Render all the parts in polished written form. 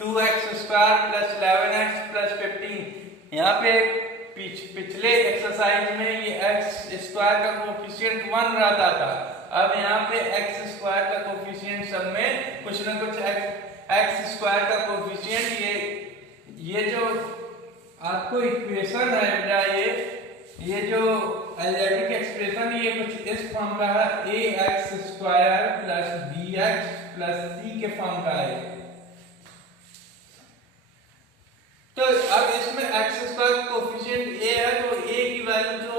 2x² plus 11x plus 15। यहाँ पे पिछले एक्सरसाइज में ये x² का कोफिशिएंट 1 रहता था, अब यहाँ पे x² का कोफिशिएंट सब में कुछ न कुछ x² का कोफिशिएंट ये जो आपको इक्वेशन है बेटा, ये जो अलजेब्रिक एक्सप्रेशन ये कुछ इस फॉर्म का है, ax² plus bx plus c के फॉर्म का है। तो अब इसमें x² कोफिशिएंट a है, तो a की वैल्यू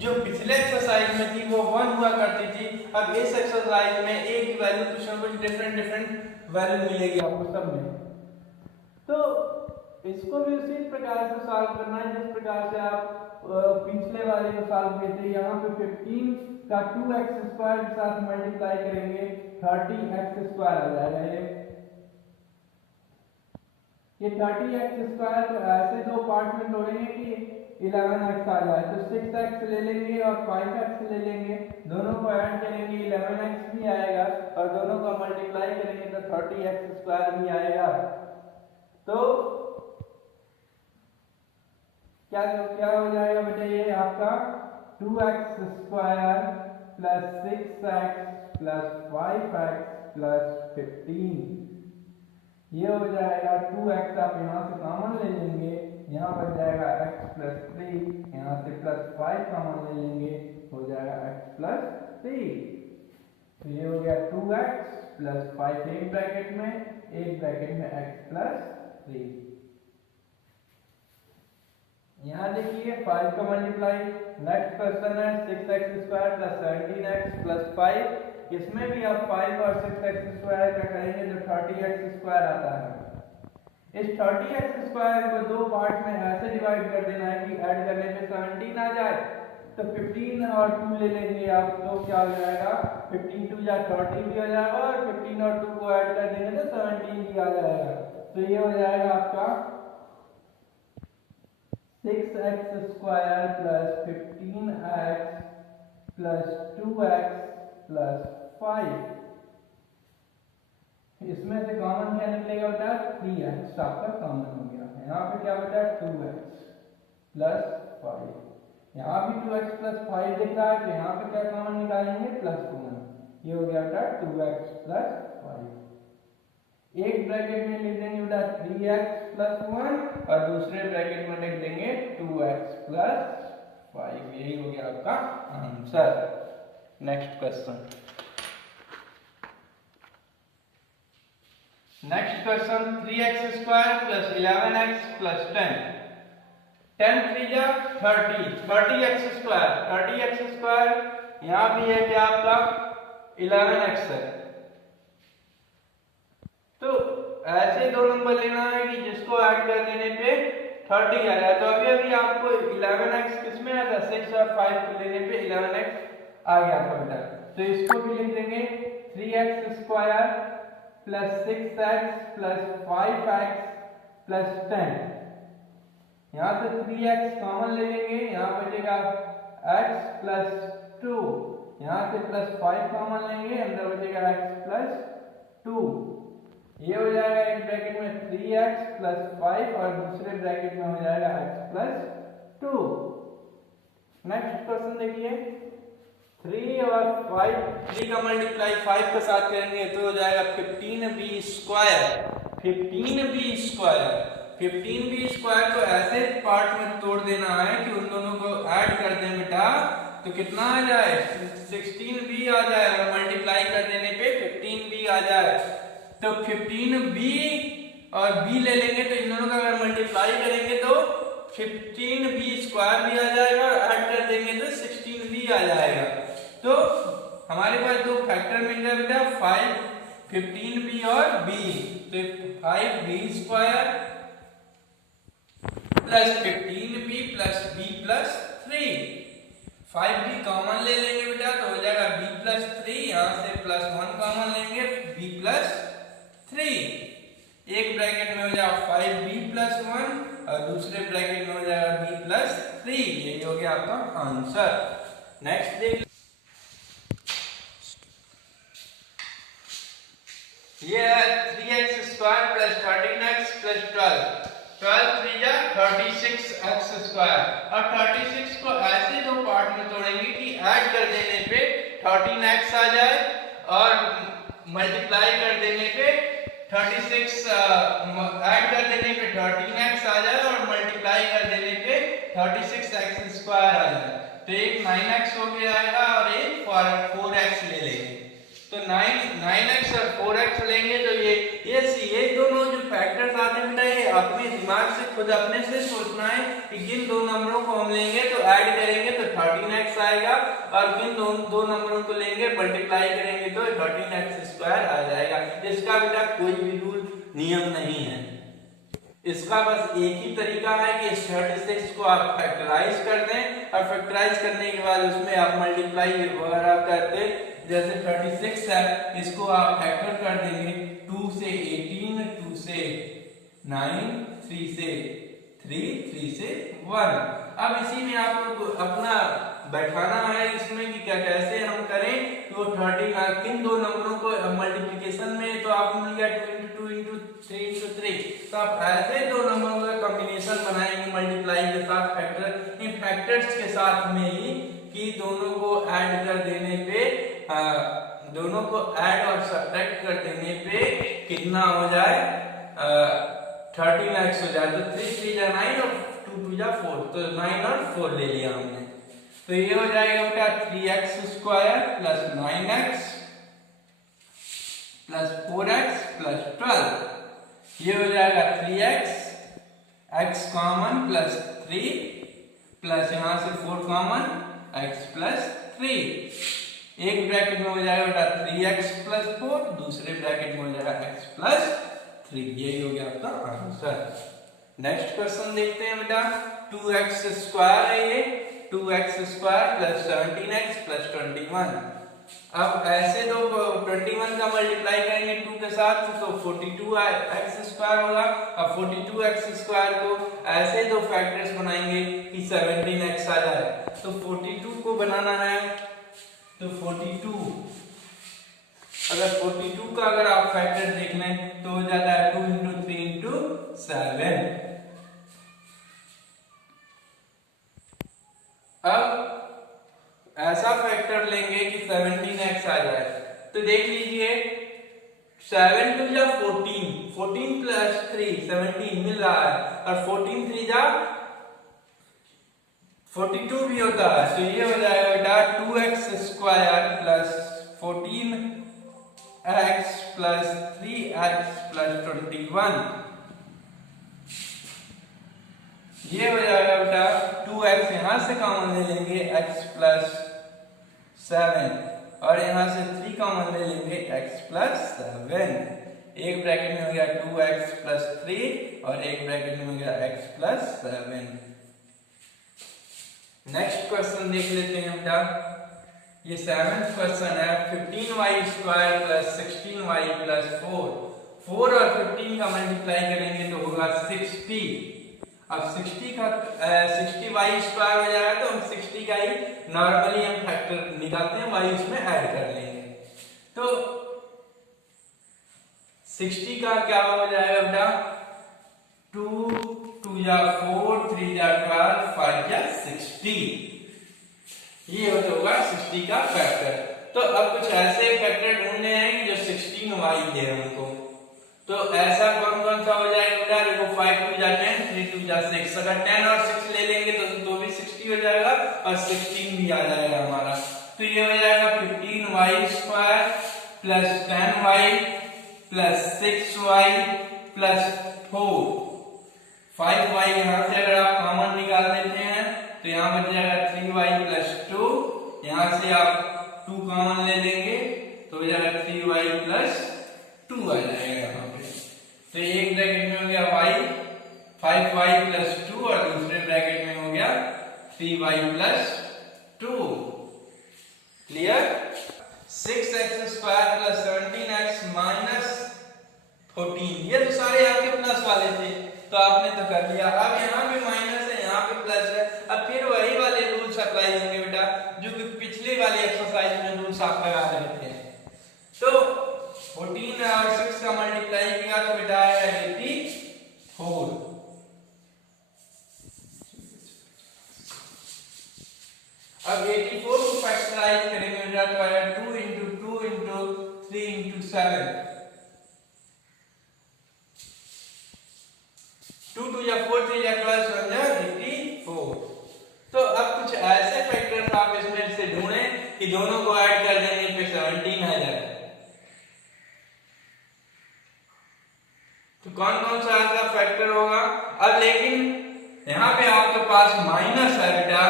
जो पिछले एक्सरसाइज में थी वो 1 हुआ करती थी, अब इस एक्सरसाइज में a की वैल्यू कुछ ना कुछ डिफरेंट वैल्यू मिलेगी आपको सब में। तो इसको भी उसी प्रकार से सॉल्व करना है जिस प्रकार से आप पिछले वाले को सॉल्व किए थे। यहाँ पे 15 का 2x² के साथ मल्टीप्लाई करेंगे 30x² आ जाएगा। ये 30x² को ऐसे दो पार्ट में तोड़ेंगे कि 11x आ जाए, तो 6x ले लेंगे और 5x ले लेंगे, दोनों को ऐड करेंगे 11x भी आएगा और दोनों को मल्टीप्लाई करेंगे तो 30x² भी आएगा। तो क्या हो जाएगा बेटा, ये आपका 2x² plus 6x plus 5x plus 15, ये हो जाएगा 2x आप यहाँ से कॉमन ले लेंगे, यहाँ बच जाएगा x प्लस 3, यहाँ से प्लस 5 कॉमन ले लेंगे, हो जाएगा x प्लस 3। तो ये हो गया 2x प्लस 5 एक ब्रैकेट में x प्लस 3। यहाँ देखिए 5 का मल्टीप्लाई, नेक्स्ट क्वेश्चन है 6x² प्लस 17x प्लस 5, इसमें भी आप 5 और 6x² का करेंगे जो 30x² आता है। इस 30x² को दो पार्ट में ऐसे डिवाइड कर देना है कि ऐड करने पे 17 आ जाए, तो 15 और 2 ले लेंगे आप, तो क्या हो जाएगा 15 2 या 30 भी हो जाएगा और 15 और 2 को ऐड कर देंगे तो 17 भी आ जाएगा। तो ये हो जाएगा आपका 6x² plus 15x plus 2x plus 5, इसमें से कॉमन क्या निकलेगा बेटा 3x आपका कॉमन हो गया। यहाँ पे क्या बचा 2x प्लस 5, यहाँ भी 2x प्लस 5 दिख रहा है, तो यहाँ पे क्या कॉमन निकालेंगे +1, ये हो गया बेटा 2x प्लस 5। एक ब्रैकेट में लिख देंगे बेटा 3x प्लस 1 और दूसरे ब्रैकेट में लिख देंगे 2x प्लस 5, यही हो गया आपका answer. Next question, next question 3x² plus 11x plus 10, 10 3 जा 30, 30x², 30x² यहाँ भी है कि आपका 11x है, तो ऐसे दो नंबर लेना है कि जिसको ऐड कर देने पे 30 आ जाए। तो अभी आपको 11x किस में आया था, 6 और 5 को लेने पे 11x आ गया था बेटा, तो इसको भी लिख देंगे 3x² plus 6x plus 5x plus 10, यहाँ से 3x कॉमन ले लेंगे, यहाँ बचेगा x प्लस 2, यहाँ से प्लस 5 कॉमन लेंगे, अंदर बचेगा x प्लस 2, ये हो जाएगा एक ब्रैकेट में 3x प्लस 5 और दूसरे ब्रैकेट में हो जाएगा x प्लस 2। नेक्स्ट क्वेश्चन देखिए 3 और 5, 3 का मल्टीप्लाई 5 के साथ करेंगे तो हो जाएगा 15b², 15b² को ऐसे पार्ट में तोड़ देना है कि उन दोनों को ऐड कर दें बेटा, तो कितना आ जाए 16b आ जाए, और मल्टीप्लाई कर देने पे 15b आ जाए, तो 15b और b ले लेंगे, तो इन दोनों का अगर मल्टीप्लाई करेंगे तो 15b² भी आ जाएगा और ऐड कर देंगे तो 16b आ जाएगा। तो हमारे पास दो फैक्टर मिल गया बेटा 5, 15b और b, तो 5b² plus 15b plus b plus 3, 5b common ले लेंगे बेटा तो हो जाएगा b प्लस 3, यहाँ से +1 कॉमन लेंगे b प्लस 3, एक ब्रैकेट में हो जाएगा 5b प्लस 1 और दूसरे ब्रैकेट में हो जाएगा b प्लस 3, यही हो गया आपका आंसर। नेक्स्ट देख, ये है 3x² प्लस 13 प्लस 12, 12 3 जा 36x स्क्वायर। और 36 को ऐसे दो पार्ट में तोड़ेंगे कि ऐड कर देने पे 13x आ जाए और मल्टीप्लाई कर देने पे 36 ऐड कर देने पे 13x आ जाए और मल्टीप्लाई कर देने पे 36x स्क्वायर आ जाए। तो एक 9x हो गया आएगा और एक 4x ले लेंगे। तो 9x और 4x लेंगे तो ये दोनों जो फैक्टर्स आते हैं बेटा, ये अपने दिमाग से खुद अपने से सोचना है कि किन दो नंबरों को हम लेंगे तो ऐड करेंगे तो 13x आएगा और किन दो नंबरों को लेंगे मल्टीप्लाई करेंगे तो 13x स्क्वायर आ जाएगा। इसका बेटा कोई भी रूल नियम नहीं है, इसका बस एक ही तरीका है कि इस 36 को आप फैक्टराइज कर दें और फैक्टराइज करने के बाद उसमें आप मल्टीप्लाई वगैरह करते, जैसे 36 है इसको आप फैक्टर कर देंगे 2 से 18, 2 से 9, 3 से 3, 3 से 1। अब इसी में आपको अपना बैठाना है इसमें कि क्या कैसे हम करें। तो 13 किन दो नंबरों को मल्टीप्लिकेशन में तो आपको मिल गया 2 into 2 into 3 3, तो आप ऐसे दो नंबरों का कॉम्बिनेशन बनाएंगे मल्टीप्लाई के साथ फैक्टर, इन फैक्टर्स के साथ में ही कि दोनों को ऐड कर देने पे दोनों को ऐड और सब्ट्रैक्ट कर देने पे कितना हो जाए 13x हो जाए। तो 3 3 जा 9 और 2 2 जा 4, तो 9 और 4 ले लिया हमने। तो ये हो जाएगा बेटा 3x square plus 9x plus 4x plus 12। ये हो जाएगा 3x, x common plus 3 plus यहां से 4 कॉमन x प्लस 3। एक ब्रैकेट में हो जाएगा बेटा 3x प्लस 4, दूसरे ब्रैकेट में हो जाएगा x प्लस 3। यही हो गया आपका आंसर। नेक्स्ट क्वेश्चन देखते हैं बेटा, 2x स्क्वायर है ये, 2x square plus 17x plus 21। अब ऐसे दो 21 का मल्टीप्लाई करेंगे 2 के साथ तो 42x स्क्वायर होगा। अब 42x स्क्वायर को ऐसे दो फैक्टर्स बनाएंगे कि 17x आ जाए। तो 42 को बनाना है तो 42, अगर 42 का अगर आप फैक्टर देख लें तो हो जाता है 2 into 3 into 7। अब ऐसा फैक्टर लेंगे कि 17x आ जाए। तो देख लीजिए 7 2 जा 14, 14 प्लस 3 17 मिल रहा है और 14 3 जा 42 भी होता है। तो ये हो जाएगा बेटा 2x square plus 14x plus 3x plus 21। ये हो जाएगा बेटा 2x यहां से कॉमन ले लेंगे x प्लस 7 और यहां से 3 कॉमन ले लेंगे x प्लस 7। एक ब्रैकेट में हो गया 2x प्लस 3 और एक ब्रैकेट में हो गया x प्लस 7। नेक्स्ट क्वेश्चन देख लेते हैं बेटा, ये 7th क्वेश्चन है 15y square plus 16y plus 4 और 15 का मल्टीप्लाई करेंगे तो होगा 60। अब 60 का 60y स्क्वायर हो जाएगा तो हम 60 का ही नॉर्मली हम फैक्टर निकालते हैं, y उसमें ऐड कर लेंगे। तो 60 का क्या हो जाएगा बेटा 2 2 जा 4 3 जा 12 5 जा 60। ये होगा 60 का फैक्टर। तो अब कुछ ऐसे फैक्टर ढूंढने हैं जो 16y दे हमको। तो ऐसा कौन कौन सा हो जाएगा बेटा, देखो 5 2 जा 10 3 2 जा 6। अगर 10 और 6 ले लेंगे तो भी 60 हो जाएगा और 16 भी आ जाएगा हमारा। तो ये हो जाएगा 15y square plus 10y plus 6y plus 4। 5y यहां से अगर आप कॉमन निकाल लेते हैं तो यहां बच जाएगा 3y प्लस 2। यहां से आप 2 कॉमन ले लेंगे तो हो जाएगा 3y प्लस 2 आ जाएगा यहाँ पे। तो एक ब्रैकेट में हो गया y 5y प्लस 2 और दूसरे ब्रैकेट में हो गया 3y plus 2। Clear. 6x square plus 17x minus 14, ये तो सारे आपके प्लस वाले थे तो आपने तो कर लिया। अब यहाँ पे माइनस है यहाँ पे प्लस है, अब फिर वही वाले रूल्स अप्लाई होंगे बेटा जो कि पिछले वाले एक्सरसाइज में रूल्स आप लगा रहे थे। तो 14 और 6 का मल्टीप्लाई किया तो बेटा आएगा 2 2 या 4 3 या 12 1 जा 84। तो अब कुछ ऐसे फैक्टर्स आप इसमें से ढूंढें कि दोनों को ऐड कर देने पे 17 आ जाए। तो कौन कौन सा ऐसा फैक्टर होगा? अब लेकिन यहाँ पे आपके पास माइनस है बेटा,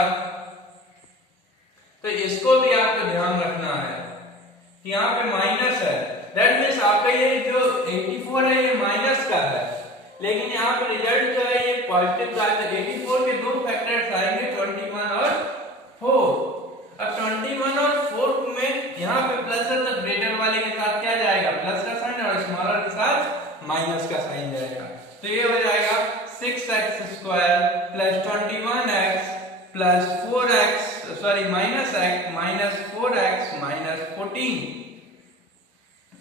तो इसको भी आपको ध्यान रखना है कि यहाँ पे माइनस है। दैट मीन्स आपका ये जो 84 है ये माइनस का है, लेकिन यहाँ पे रिजल्ट जो है ये पॉजिटिव का है। 84 के दो फैक्टर्स आएंगे 21 और 4। अब 21 और 4 में यहाँ पे प्लस है तो ग्रेटर वाले के साथ क्या जाएगा? प्लस का साइन, और स्मॉलर के साथ माइनस का साइन जाएगा। तो ये हो जाएगा 6x square plus 21x plus 4x sorry minus x minus 4x minus 14।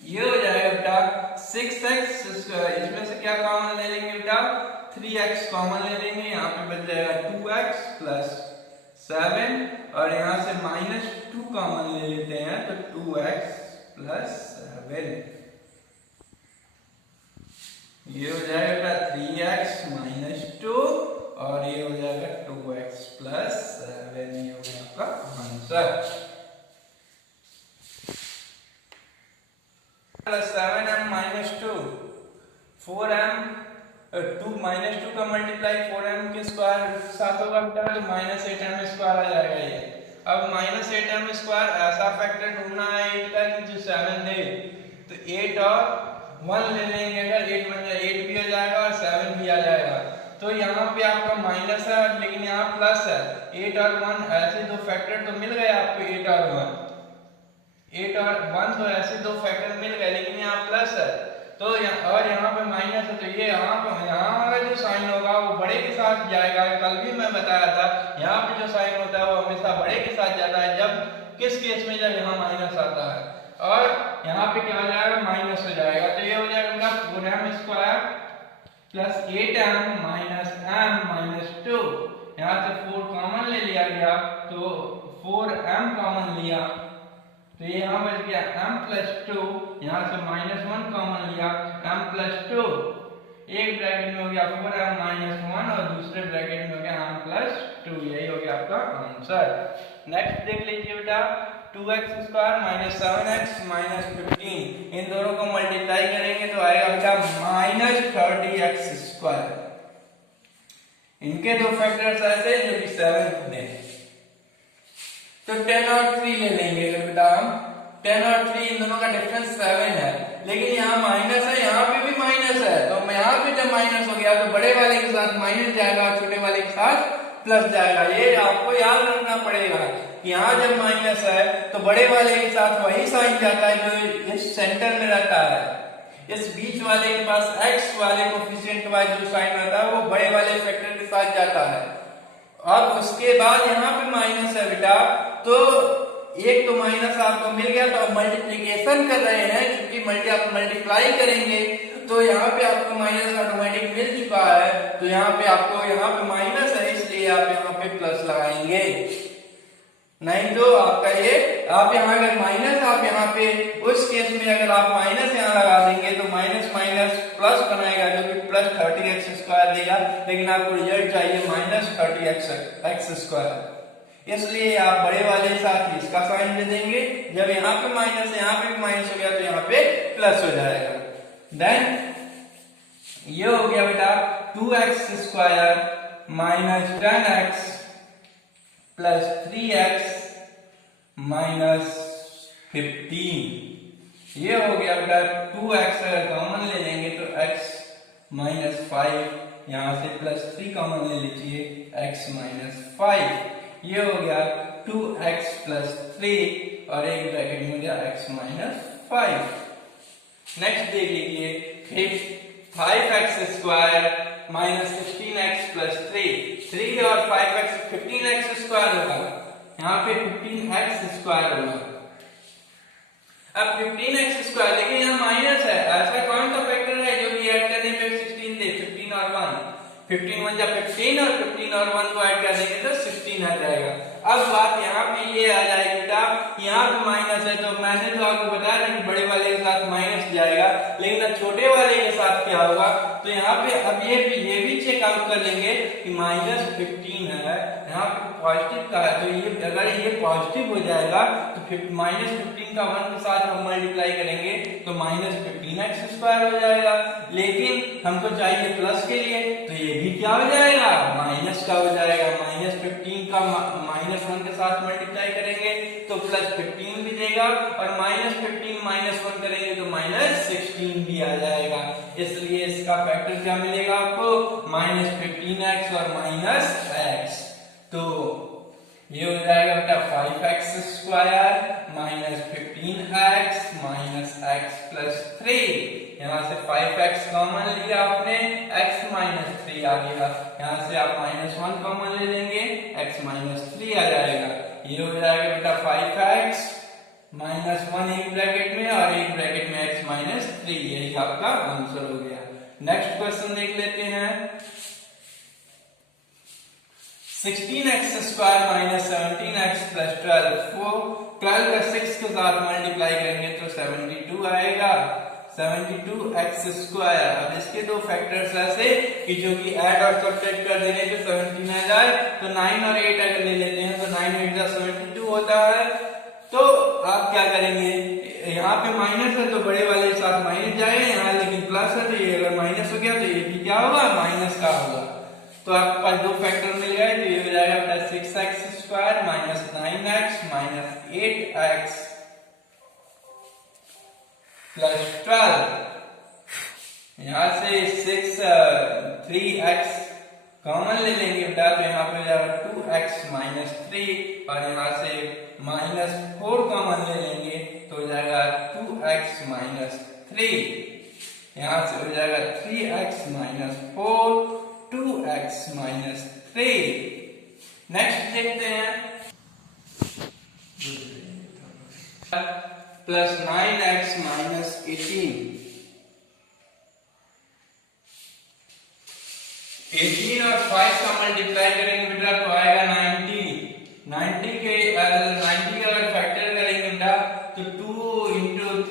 ये हो जाएगा बेटा 6x स्क्वायर, इसमें से क्या कॉमन ले लेंगे बेटा? 3x कॉमन ले लेंगे, यहाँ पे बच जाएगा 2x प्लस 7 और यहाँ से माइनस 2 कॉमन ले लेते हैं तो 2x प्लस 7। ये हो जाएगा 3x माइनस 2 और ये हो जाएगा 2x प्लस 7। ये हो गया आपका answer. Plus 7m minus 2 4m 2 minus 2 का मल्टीप्लाई 4m के स्क्वायर के साथ होगा बेटा, तो माइनस 8m स्क्वायर आ जाएगा ये। अब माइनस 8m स्क्वायर ऐसा फैक्टर ढूंढना है 8 का कि जो 7 दे, तो 8 और 1 ले लेंगे, अगर 8 बन जाए 8 भी आ जाएगा और 7 भी आ जाएगा। तो यहाँ पे आपका माइनस है लेकिन यहाँ प्लस है। 8 और 1 ऐसे दो फैक्टर तो मिल गए आपको, 8 और 1, 8 और 1 तो ऐसे दो फैक्टर मिल गए, लेकिन यहाँ प्लस है तो और यहाँ पे माइनस है, तो ये यहाँ का जो साइन होगा वो बड़े के साथ जाएगा। कल भी मैं बताया था यहाँ पे जो साइन होता है वो हमेशा बड़े के साथ जाता है, जब किस केस में? जब यहाँ माइनस आता है, और यहाँ पे क्या हो जाएगा? माइनस हो जाएगा। तो ये हो जाएगा 4m square plus 8m minus m minus 2। यहाँ से 4 कॉमन ले लिया गया तो 4m कॉमन लिया, तो ये यहाँ बच गया m प्लस 2, यहाँ से माइनस 1 कॉमन लिया m प्लस 2। एक ब्रैकेट में हो गया 4m माइनस 1 और दूसरे ब्रैकेट में हो गया m प्लस 2। यही हो गया आपका आंसर। नेक्स्ट देख लीजिए बेटा, 2x square minus 7x minus 15, इन दोनों को मल्टीप्लाई करेंगे तो आएगा बेटा माइनस 30x स्क्वायर। इनके दो फैक्टर्स ऐसे जो कि 7 दें, तो 10 और 3 ले लेंगे बेटा हम। 10 और 3 इन दोनों का डिफरेंस 7 है, लेकिन यहाँ माइनस है, यहाँ पे भी माइनस है, तो यहाँ पे जब माइनस हो गया तो बड़े वाले के साथ माइनस जाएगा और छोटे वाले के साथ प्लस जाएगा। ये आपको याद रखना पड़ेगा कि यहाँ जब माइनस है तो बड़े वाले के साथ वही साइन जाता है जो इस सेंटर में रहता है। इस बीच वाले के पास x वाले कोफिशिएंट वाइज जो साइन रहता है वो बड़े वाले फैक्टर के साथ जाता है। अब उसके बाद यहाँ पे माइनस है बेटा, तो एक तो माइनस आपको मिल गया, तो अब मल्टीप्लीकेशन कर रहे हैं, क्योंकि आप मल्टीप्लाई करेंगे तो यहाँ पे आपको माइनस ऑटोमेटिक मिल चुका है, तो यहाँ पे आपको यहाँ पे माइनस है इसलिए आप यहाँ पे प्लस लगाएंगे। नहीं तो आपका ये आप यहाँ अगर माइनस आप यहाँ पे उस केस में अगर आप माइनस यहाँ लगा देंगे तो माइनस माइनस प्लस बनाएगा जो कि प्लस 30x स्क्वायर देगा, लेकिन आपको रिजल्ट चाहिए माइनस 30x स्क्वायर। इसलिए आप बड़े वाले साथ इसका साइन दे देंगे, जब यहाँ पे माइनस है यहाँ पे भी माइनस हो गया तो यहाँ पे प्लस हो जाएगा। देन ये हो गया बेटा 2x square minus 10x plus 3x minus 15। ये हो गया बेटा 2x अगर कॉमन ले लेंगे तो x माइनस 5, यहाँ से प्लस 3 कॉमन ले लीजिए x माइनस 5। ये हो गया 2x प्लस 3 और एक ब्रैकेट में हो गया x माइनस 5। नेक्स्ट देख लीजिए 5x square minus 16x plus 3 और 5x 15x स्क्वायर होगा, यहाँ पे 15x स्क्वायर होगा। अब 15x स्क्वायर, लेकिन यहाँ माइनस है, ऐसा कौन सा फैक्टर है जो कि ऐड करने पे 16 दे? 15 और 1, 15 1 जा 15 और 15 और 1 को ऐड कर देंगे तो 16 आ जाएगा। अब बात यहाँ पे ये आ जाएगी बेटा, यहाँ पे माइनस है तो मैंने तो आपको बताया कि बड़े वाले के साथ माइनस जाएगा, लेकिन अब छोटे वाले के साथ क्या होगा? तो यहाँ पे अब ये भी चेकआउट कर लेंगे कि -15 है, यहाँ पे पॉजिटिव का है, तो ये अगर ये पॉजिटिव हो जाएगा तो -15 का 1 के साथ हम मल्टीप्लाई करेंगे तो -15x² हो जाएगा। लेकिन हमको चाहिए प्लस के लिए, तो ये भी क्या हो जाएगा, माइनस का हो जाएगा। -15 का -1 के साथ मल्टीप्लाई करेंगे तो +15 भी देगा, और -15 -1 करेंगे तो -16 भी आ जाएगा। इसलिए इसका फैक्टर क्या मिलेगा आपको, -15x और -x। तो ये हो जाएगा बेटा 5x² -15x -x + 3। यहाँ से 5x कॉमन लिया आपने, x -3 आ गया। यहाँ से आप -1 कॉमन ले लेंगे, x -3 आ जाएगा। ये हो जाएगा बेटा 5x -1 एक ब्रैकेट में और एक ब्रैकेट में x -3। यही आपका आंसर हो गया। नेक्स्ट क्वेश्चन देख लेते हैं। 16x² -17x + 12 का 6 के साथ मल्टीप्लाई करेंगे तो 72 आएगा। 72x²। अब इसके दो फैक्टर्स ऐसे कि जो कि ऐड और सब्ट्रैक्ट कर देने पे 17 आ जाए, तो 9 और 8 अगर ले लेते हैं तो 9 8 जा 72 होता है। तो आप क्या करेंगे, यहाँ पे माइनस है तो बड़े वाले के साथ माइनस जाएगा, यहाँ लेकिन प्लस है तो ये अगर माइनस हो गया तो ये भी क्या होगा, माइनस का होगा। तो आपके पास दो फैक्टर मिल गए, तो ये हो जाएगा 6x² -9x -8x + 12। यहाँ से 3x कॉमन ले लेंगे बेटा, तो यहाँ पे हो जाएगा 2x -3, और यहाँ से -4 कॉमन ले लेंगे तो हो जाएगा 2x -3। यहाँ से हो जाएगा 3x -4 2x -3। नेक्स्ट देखते हैं +9x -18। 18 और 5 का मल्टीप्लाई करेंगे बेटा तो आएगा 90। 90 के अगर फैक्टर करेंगे बेटा तो 2 ×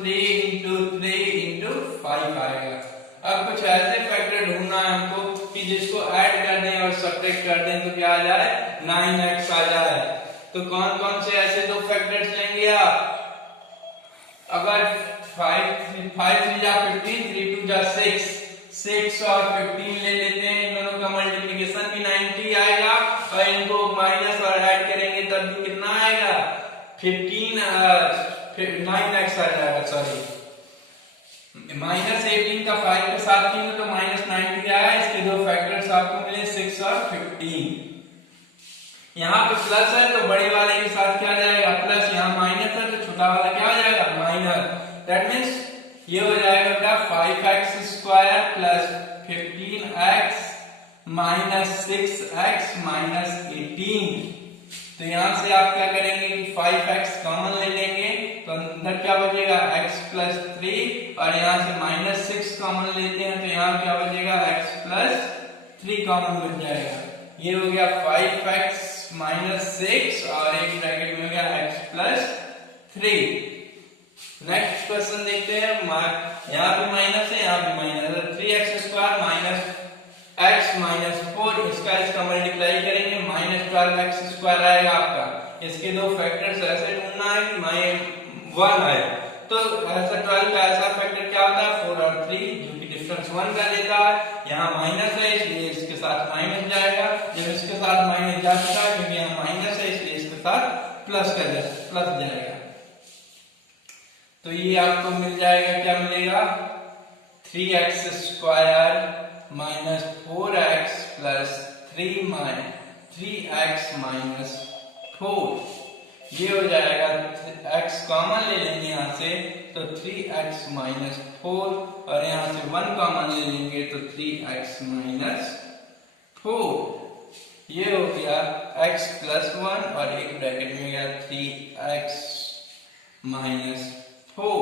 3 × 3 × 5 आएगा। अब कुछ ऐसे फैक्टर ढूंढना है हमको कि जिसको ऐड कर दें और सब्ट्रैक्ट कर दें तो क्या आ जाए, 9x आ जाए। तो कौन कौन से ऐसे दो फैक्टर्स लेंगे आप, अगर 5 3 जा 15 3 2 जा 6 और 15 ले लेते हैं, इन दोनों का मल्टीप्लिकेशन भी 90 आएगा, और इनको माइनस और ऐड करेंगे तब भी कितना आएगा, 9x आ जाएगा। सॉरी, -18 का 5 के साथ की तो -90 आया। इसके दो फैक्टर्स आपको मिले 6 और 15। यहाँ पे प्लस है तो बड़े वाले के साथ क्या जाएगा, प्लस। यहाँ माइनस है तो छोटा वाला क्या हो जाएगा, माइनस। दैट मीन्स ये हो जाएगा बेटा 5x² + 15x -6x -18। तो यहाँ से आप क्या करेंगे कि 5x कॉमन ले लेंगे तो अंदर क्या बचेगा, x + 3, और यहाँ से -6 कॉमन लेते हैं तो यहाँ क्या बचेगा, x + 3 कॉमन बच जाएगा। ये हो गया 5x -6 और एक ब्रैकेट में हो गया x + 3। नेक्स्ट क्वेश्चन देखते हैं। यहाँ पे माइनस है, यहाँ पे माइनस है। 3x² -x -4 इसका मल्टीप्लाई करेंगे, -12x² आएगा आपका। इसके दो फैक्टर्स ऐसे ढूंढना है कि 1 है, तो ऐसा 12 का ऐसा फैक्टर क्या होता है, 4 और 3, जो कि डिफरेंस 1 का देता है। यहाँ माइनस है इसलिए इसके साथ माइनस जाएगा, जब इसके साथ माइनस जा चुका है क्योंकि यहाँ माइनस है इसलिए इसके साथ प्लस जाएगा। तो ये आपको मिल जाएगा, क्या मिलेगा, 3x² -4x + 3x -4। ये हो जाएगा, x कॉमन ले लेंगे यहाँ से तो 3x -4, और यहाँ से 1 कॉमन ले लेंगे तो 3x -4। ये हो गया x + 1 और एक ब्रैकेट में गया 3x -4।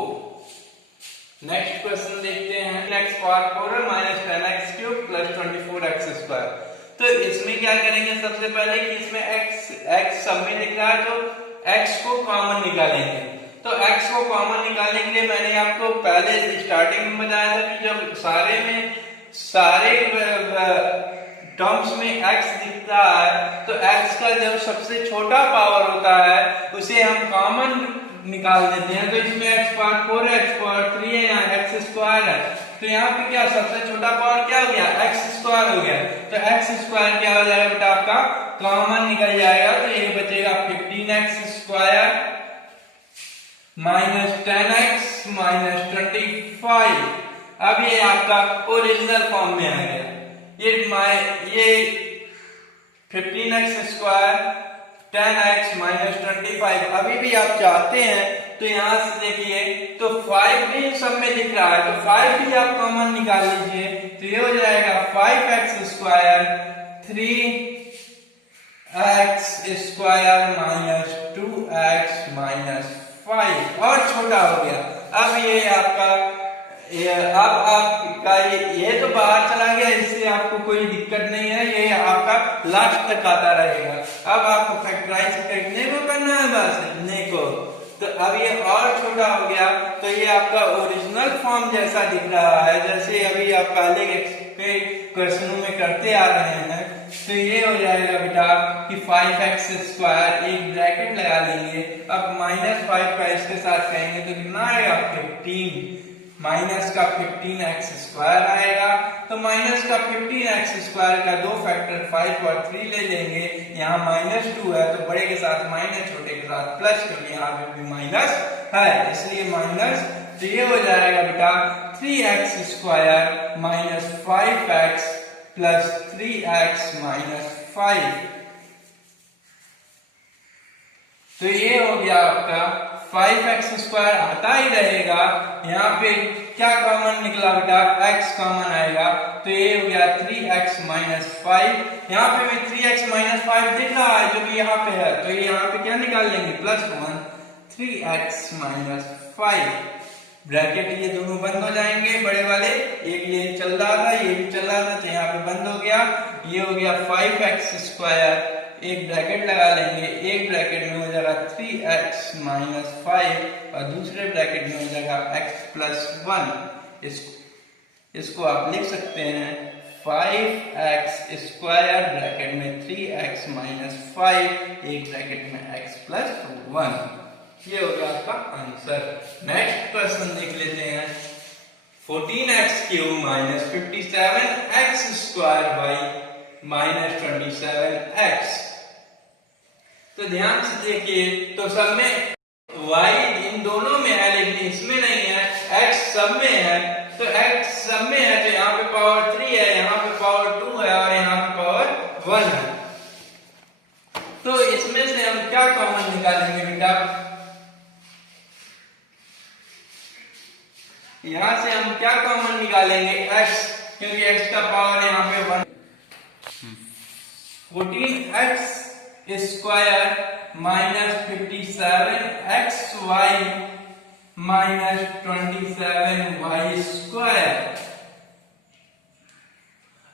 नेक्स्ट क्वेश्चन देखते हैं। x power 4 -10x³ + 24x²। तो इसमें क्या करेंगे, सबसे पहले कि इसमें x सब में दिख रहा है तो x को कॉमन निकालेंगे। तो x को कॉमन निकालने के लिए मैंने आपको पहले स्टार्टिंग में बताया था कि जब सारे में सारे टर्म्स में x दिखता है तो x का जो सबसे छोटा पावर होता है उसे हम कॉमन निकाल देते हैं। तो इसमें x पावर 4 है, x पावर 3 है, यहाँ x स्क्वायर है, तो यहाँ पे क्या सबसे छोटा पावर क्या हो गया, x स्क्वायर हो गया। तो x स्क्वायर क्या हो जाएगा बेटा, आपका कॉमन निकल जाएगा, तो ये बचेगा 15x square minus 10x minus 25। अब ये आपका ओरिजिनल फॉर्म में आ गया। ये 15x स्क्वायर 10x माइनस 25 अभी भी आप चाहते हैं तो यहां से देखिए तो 5 भी सब में दिख रहा है, तो 5 भी आप कॉमन निकाल लीजिए, तो ये हो जाएगा 5x square 3x square minus 2x minus 5 और छोटा हो गया। अब ये आपका अब आपका ये तो बाहर चला गया, इससे आपको कोई दिक्कत नहीं है, ये आपका लास्ट तक आता रहेगा। अब आपको फैक्टराइज करने को करना है बस इतने को, तो अब ये और छोटा हो गया, तो ये आपका ओरिजिनल फॉर्म जैसा दिख रहा है, जैसे अभी आप पहले के क्वेश्चनों में करते आ रहे हैं। तो ये हो जाएगा बेटा कि 5x स्क्वायर एक ब्रैकेट लगा लेंगे, अब माइनस 5 का इसके साथ कहेंगे तो कितना आएगा 15, माइनस का 15x स्क्वायर आएगा। तो माइनस का 15x स्क्वायर का दो फैक्टर 5 और 3 ले लेंगे, यहाँ माइनस 2 है तो बड़े के साथ माइनस, छोटे के साथ प्लस, क्योंकि यहाँ पे भी माइनस है इसलिए माइनस। तो ये हो जाएगा बेटा 3x square minus 5x plus 3x minus 5। तो ये हो गया आपका 5x स्क्वायर आता ही रहेगा, यहाँ पे क्या कॉमन निकला बेटा, x कॉमन आएगा, तो ये हो गया 3x माइनस 5। यहाँ पे भी 3x माइनस 5 दिख रहा है जो कि यहाँ पे है, तो ये यहाँ पे क्या निकाल लेंगे प्लस 1 3x माइनस 5 ब्रैकेट, ये दोनों बंद हो जाएंगे बड़े वाले, एक ये चल रहा था ये भी चल रहा था तो यहाँ पे बंद हो गया। ये हो गया 5x स्क्वायर, एक ब्रैकेट लगा लेंगे, एक ब्रैकेट में हो जाएगा 3x माइनस 5 और दूसरे ब्रैकेट में हो जाएगा x प्लस 1। इसको आप लिख सकते हैं 5x स्क्वायर ब्रैकेट में 3x माइनस 5 एक ब्रैकेट में x प्लस 1। ये हो गया आपका आंसर। नेक्स्ट क्वेश्चन देख लेते हैं 14x cube minus 57x square by minus 27x। तो ध्यान से देखिए, तो सब में y इन दोनों में है लेकिन इसमें नहीं है, x सब में है, तो x सब में है तो यहाँ पे पावर 3 है, यहाँ पे पावर 2 है और यहाँ पे पावर 1 है। तो इसमें से हम क्या कॉमन निकालेंगे बेटा, यहां से हम क्या कॉमन निकालेंगे x, क्योंकि x का पावर यहाँ पे 1। 14x square minus 57xy minus 27y square.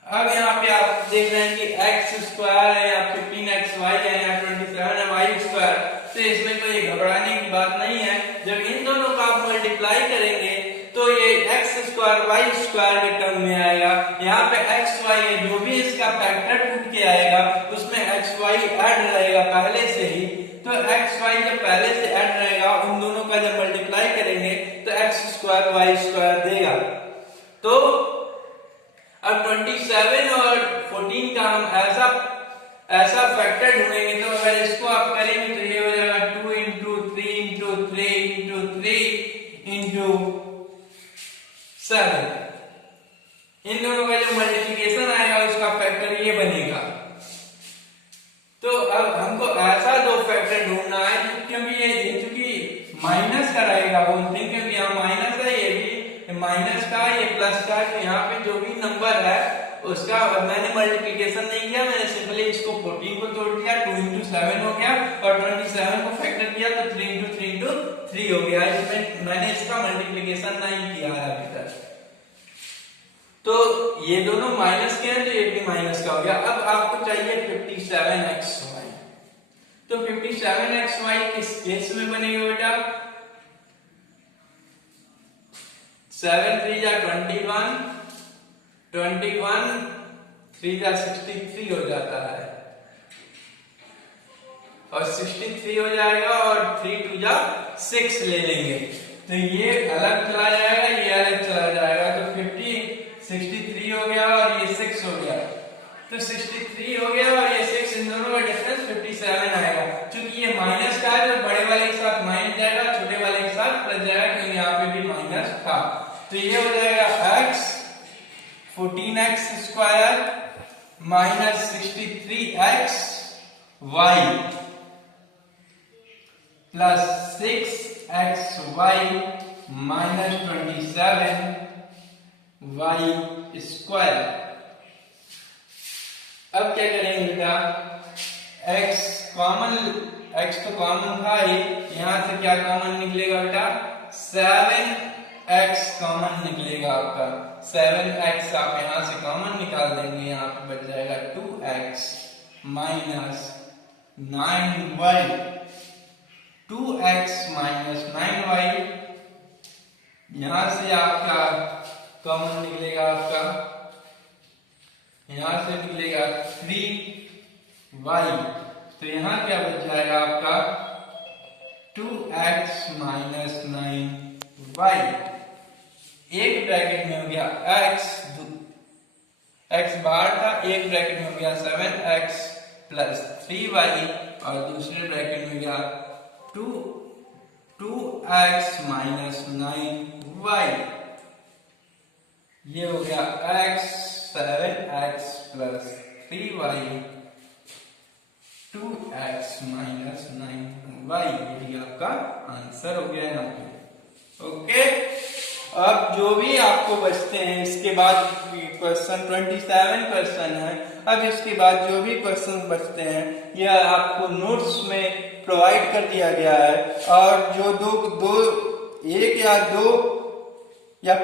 अब यहाँ पे आप देख रहे हैं कि x स्क्वायर है या 15xy है या 27 है y स्क्वायर, तो इसमें कोई घबराने की बात नहीं है। जब इन दोनों का आप मल्टीप्लाई करेंगे तो ये x स्क्वायर y स्क्वायर के टर्म में आएगा। यहाँ पे x y है, जो भी इसका फैक्टर टूट के आएगा उसमें x y ऐड रहेगा पहले से ही, तो x y जब पहले से ऐड रहेगा उन दोनों का जब मल्टीप्लाई करेंगे तो x स्क्वायर y स्क्वायर देगा। तो अब 27 और 14 का हम ऐसा फैक्टर ढूंढेंगे, तो अगर इसको आप करेंगे तो ये हो जाएगा 2 इंटू 3 इंटू 3 इंटू 3 इंटू 7। इन दोनों का जो मल्टीप्लिकेशन आएगा उसका फैक्टर ये बनेगा। तो अब हमको ऐसा दो फैक्टर ढूंढना है, क्योंकि ये चूंकि माइनस का रहेगा होल थिंग, क्योंकि यहाँ माइनस है, ये भी माइनस का, ये प्लस का, तो यहाँ पे जो भी नंबर है उसका मैंने मल्टीप्लिकेशन नहीं किया, मैंने सिंपली इसको 14 को तोड़ दिया, 2 इंटू 7 हो गया और 27 को फैक्टर किया तो 3 इंटू 3 इंटू 3 हो गया। इसमें मैंने इसका मल्टीप्लिकेशन नहीं किया है अभी तक। तो ये दोनों माइनस के हैं तो ये भी माइनस का हो गया। अब आपको चाहिए 57xy, तो 57xy किस केस में बनेगा बेटा, 7 3 या 21 21 3 जा 63 हो जाता है, और 63 हो जाएगा, और 3 2 जा 6 ले लेंगे तो ये अलग चला जाएगा, ये अलग चला जाएगा, तो 63 हो गया और ये 6 हो गया, तो 63 हो गया और ये 6, इन दोनों का डिफरेंस 57 आएगा। चूंकि ये माइनस का है तो बड़े वाले के साथ माइनस जाएगा, छोटे वाले के साथ प्लस जाएगा, क्योंकि यहाँ पे भी माइनस था, तो ये हो जाएगा x 14x square minus 63x y plus 6xy minus 27y square. अब क्या करेंगे बेटा, x तो कॉमन था ही, यहां से क्या कॉमन निकलेगा बेटा, 7x कॉमन निकलेगा आपका, 7x आप यहां से कॉमन निकाल देंगे, यहां पे बच जाएगा 2x minus 9y, 2x minus 9y, यहां से आपका कॉमन निकलेगा, आपका यहां से निकलेगा 3y, तो यहां क्या बच जाएगा आपका 2x माइनस 9y, एक ब्रैकेट में हो गया x बाहर था, एक ब्रैकेट में हो गया 7x प्लस 3y, और दूसरे ब्रैकेट में गया 2x माइनस 9y, ये हो गया x 7x plus 3y 2x minus 9y, यही आपका आंसर हो गया यहाँ पे। ओके, अब जो भी आपको बचते हैं, इसके बाद क्वेश्चन 27 क्वेश्चन है, अब इसके बाद जो भी क्वेश्चन बचते हैं यह आपको नोट्स में प्रोवाइड कर दिया गया है, और जो एक या दो या